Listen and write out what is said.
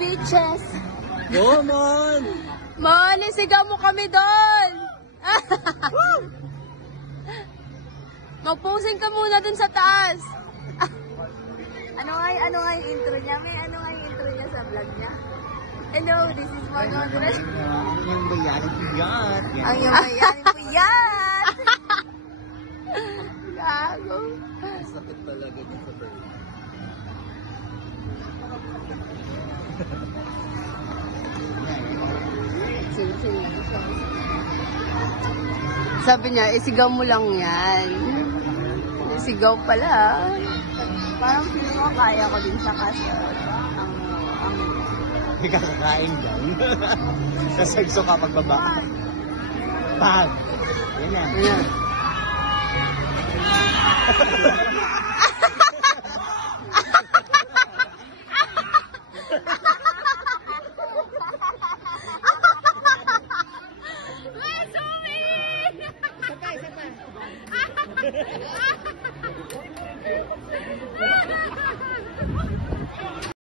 beaches. Go, Mon! Mon, isigaw mo kami doon. Mag-posing ka muna dun sa taas. Ano nga yung intro niya? May ano nga yung intro niya sa vlog niya? Hello, this is Mon Andres. Ang yung bayanin ko yan. Ang yung bayanin ko yan. Gago. Sakit talaga dito. Sabi niya, isigaw mo lang yan. Isigaw pala. Parang feeling ko kaya ko din sa kaso. May kakakain dyan. Sasagso ka pagbaba. Pag! Yan na. Ayan.